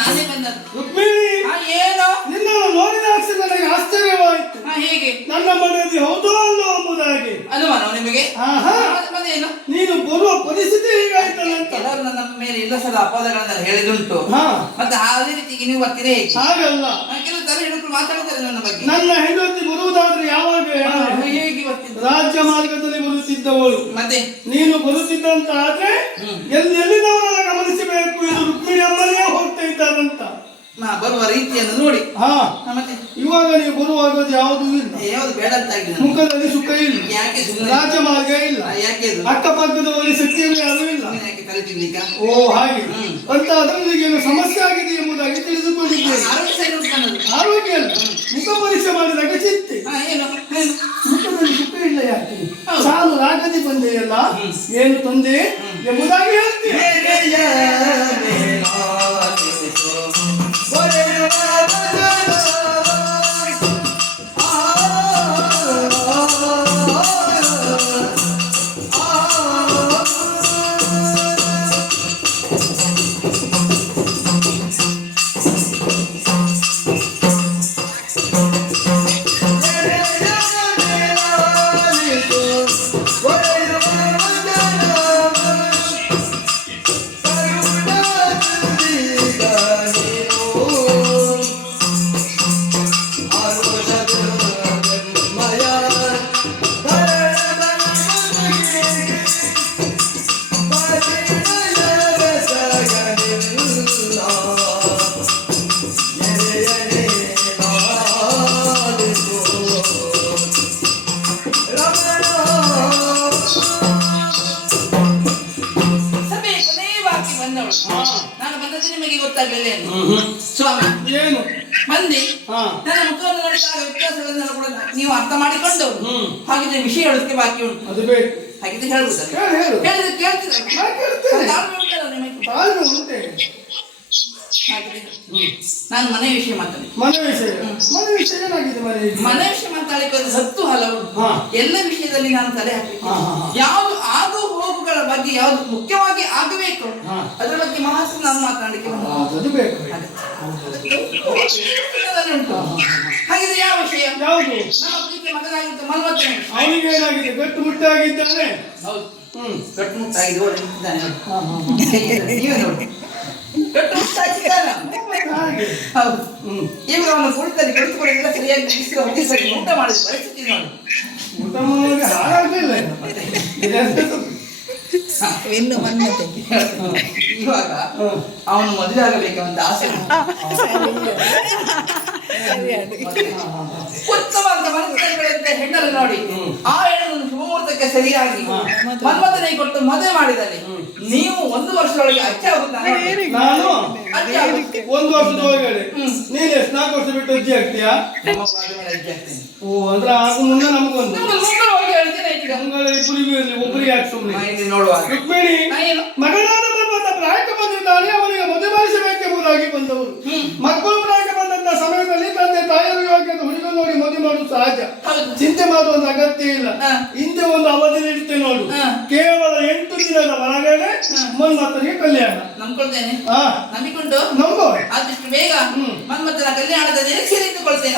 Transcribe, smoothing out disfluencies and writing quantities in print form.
ನಾನೇ ಬಂದದ್ದು. ರುಕ್ಮಿಣಿ, ಏನು ನಿನ್ನನ್ನು ನೋಡಿದ ತಕ್ಷಣ ನನಗೆ ಆಶ್ಚರ್ಯವಾಯಿತು. ಹೇಗೆ? ನನ್ನ ಮನೆಯಲ್ಲಿ ಹೌದೋ ಅಲ್ಲೋ ಎಂಬುದಾಗಿ ಅನುಮಾನ ನಿಮಗೆ? ಮತ್ತೇನು? ನೀನು ಬರುವ ಪರಿಸ್ಥಿತಿ ಹೀಗಾಯ್ತಲ್ಲ ಅಂತ ಕೆಲವರು ನನ್ನ ಮೇಲೆ ಇಲ್ಲಸದ ಅಪವಾದಗಳನ್ನ ಹೇಳಿದುಂಟು. ಮತ್ತೆ ಅದೇ ರೀತಿಗೆ ನೀವು ಬರ್ತೀರಿ ಹೇಗೆ? ಹಾಗಲ್ಲ, ಕೆಲವು ತಲೆ ಹಿಡಿದು ಮಾತಾಡ್ತಾರೆ ನನ್ನ ಬಗ್ಗೆ. ನನ್ನ ಹೆಂಡತಿ ಬರುವುದಾದ್ರೆ ಯಾವಾಗ ಹೇಗೆ ಬರ್ತಿದ್ದ? ರಾಜ್ಯ ಮಾರ್ಗದಲ್ಲಿ ಬರುತ್ತಿದ್ದವಳು. ಮತ್ತೆ ನೀನು ಬರುತ್ತಿದ್ದಂತ ಆದ್ರೆ ಎಲ್ಲಿದ್ದವರೆಲ್ಲ ಗಮನಿಸಬೇಕು. ಇದು ರುಕ್ಮಿಣಿ ಅಮ್ಮನೇ ಹೋಗ್ತಾ ಇದ್ದಾರಂತ ಬರುವ ರೀತಿಯನ್ನು ನೋಡಿ. ಮತ್ತೆ ಇವಾಗ ನೀವು ಬರುವಾಗ ಯಾವುದು ಇಲ್ಲ, ಯಾವ್ದು ಬೇಡ ಅಂತ ಆಗಿದೆ. ಮುಖದಲ್ಲಿ ಸುಖ ಇಲ್ಲ, ಯಾಕೆ? ರಾಜ್ಯ ಮಾರ್ಗ ಇಲ್ಲ, ಯಾಕೆ? ಅಕ್ಕಪಕ್ಕದವರಿಗೆ ಶಕ್ತಿಯಲ್ಲಿ ಯಾರು ಇಲ್ಲ. ಯಾಕೆ ತಲೆ ತಿನ್ಲಿಕ್ಕ? ಓ ಹಾಗೆ ಅಂತ ಅದರಲ್ಲಿ ಏನು ಸಮಸ್ಯೆ ಆಗಿದೆ ಎಂಬುದಾಗಿ ತಿಳಿದುಕೊಂಡಿದ್ದೇನೆ. ಆರೋಗ್ಯ ಅಲ್ಲ, ಮುಖ ಪರೀಕ್ಷೆ ಮಾಡಿದಾಗ ಚಿಂತೆ. ಮುಖದಲ್ಲಿ ಸುಖ ಇಲ್ಲ, ಯಾಕೆ? ಸಾಲು ರಾಗದಿ ಬಂದೆಯಲ್ಲ, ಏನು ತಂದೆ ಎಂಬುದಾಗಿ ಹೇಳ್ತೀನಿ. ನಾನು ಬಂದದ್ದು ನಿಮಗೆ ಗೊತ್ತಾಗಲಿಲ್ಲ ಸ್ವಾಮಿ. ಏನು ಮಂದಿ ನನ್ನ ಮುಖವನ್ನು ನೋಡಿದಾಗ ವ್ಯತ್ಯಾಸಗಳನ್ನೆಲ್ಲ ಕೂಡ ನೀವು ಅರ್ಥ ಮಾಡಿಕೊಂಡು ಹಾಗಿದ್ರೆ ವಿಷಯ ಹೇಳೋದಕ್ಕೆ ಬಾಕಿ ಉಂಟು. ಅದು ಬೇಕು, ಹಾಗಿದ್ರೆ ಹೇಳ್ಬೋದಲ್ಲ? ಹೇಳಿದ್ರೆ ಕೇಳ್ತಿದ್ದೆ ನಾನು ಮನೆ ವಿಷಯ ಮಾತಾಡಿ. ಮನೆ ವಿಷಯ ಏನಾಗಿದೆ? ಮನೆ ವಿಷಯ ಮಾತಾಡಲಿಕ್ಕೆ ಹತ್ತು ಹಲವು ಎಲ್ಲ ವಿಷಯದಲ್ಲಿ ನಾನು ತಲೆ ಹಾಕಬೇಕು. ಯಾವುದು ಆಗು ಹೋಗುಗಳ ಬಗ್ಗೆ ಯಾವುದು ಮುಖ್ಯವಾಗಿ ಆಗಬೇಕು ಅದರ ಬಗ್ಗೆ ಮಾತ್ರ ನಾನು ಮಾತನಾಡಲಿಕ್ಕೆ ಉಂಟು. ಹಾಗಿದ್ರೆ ಯಾವ ವಿಷಯ? ಯಾವುದು? ನಮ್ಮ ಪ್ರೀತಿ ಮಗನಾಗಿದ್ದು ಮಲ್ವತ್ತನೇ ವಿಷಯ. ಅವನಿಗೆ ಏನಾಗಿದೆ? ಗಟ್ಟುಮುಟ್ಟಾಗಿದ್ದಾನೆ. ಹೌದು, ಗಟ್ಟುಮುಟ್ಟಾಗಿದೆ. ನೀವೇ ನೋಡಿ, ಈಗ ಅವನು ಕುಳಿತಲ್ಲಿ ಕುಳಿತುಕೊಳ್ಳಿಲ್ಲ, ಸರಿಯಾಗಿ ಸರಿ ಊಟ ಮಾಡಿದ ಪರಿಸ್ಥಿತಿ ನೋಡಿ. ಊಟ ಮಾಡೋರಿಗೆ ಹಾಳಾಗಲಿಲ್ಲ. ಇವಾಗ ಅವನು ಮದುವೆ ಆಗಬೇಕಂತ ಆಸೆ, ಉತ್ತಮ ಅಂತ ಮನಸ್ಸುಗಳಿಂದ ಹೆಣ್ಣನ್ನು ನೋಡಿ ಆ ಹೆಣ್ಣನ್ನು ಶುಭಮುಹೂರ್ತಕ್ಕೆ ಸರಿಯಾಗಿ ಮನ್ಮಥನೇ ಕೊಟ್ಟು ಮದುವೆ ಮಾಡಿದಲ್ಲಿ ನೀವು 1 ವರ್ಷದೊಳಗೆ ಅಜ್ಜ ಆಗುತ್ತಾನೆ. ನಾನು 1 ವರ್ಷದ ಒಳಗಡೆ, ನೀನು ಎಷ್ಟು 4 ವರ್ಷ ಬಿಟ್ಟು ಅಜ್ಜಿ ಆಗ್ತೀಯಾ? ಅಜ್ಜಿ ಆಗ್ತೇನೆ. ಓ ಅಂದ್ರೆ ಆಗ ಮುನ್ನ ನಮಗೊಂದು ಇಬ್ಬರಿಗೂ ಇರಲಿ, ಒಬ್ಬರಿಗೆ ಯಾಕೆ ಸುಮ್ಮನೆ ನೋಡುವ. ರುಕ್ಮಿಣಿ, ಮಗನಾದ ಮನ್ಮಥ ಪ್ರಾಯಕ್ಕೆ ಬಂದಿದ್ದಾನೆ, ಅವನಿಗೆ ಮದುವೆ ಮಾಡಿಸಬೇಕೆಂಬುದಾಗಿ ಬಂದವರು. ಮಕ್ಕಳು ಪ್ರಾಯಕ್ಕೆ ಬಂದಂತ ಸಮಯದಲ್ಲಿ ತಂದೆ ತಾಯಿಯರು ಯೋಗ್ಯದ ಹುಡುಗ ನೋಡಿ ಮದುವೆ ಮಾಡುವುದು ಸಹಜ, ಚಿಂತೆ ಮಾಡುವಂತ ಅಗತ್ಯ ಇಲ್ಲ. ಹಿಂದೆ ಒಂದು ಅವಧಿ ಇಡ್ತೇನೆ ನೋಡು, ಕೇವಲ 8 ದಿನದ ಒಳಗಡೆ ಮನ್ಮಥನಿಗೆ ಕಲ್ಯಾಣ. ನಂಬ್ಕೊಳ್ತೇನೆ, ನಂಬಿಕೊಂಡು ನಂಬೋ ಆದಷ್ಟು ಬೇಗ ಮನ್ಮಥನ ಕಲ್ಯಾಣದ ನಿರೀಕ್ಷೆ ಇಟ್ಟುಕೊಳ್ತೇನೆ.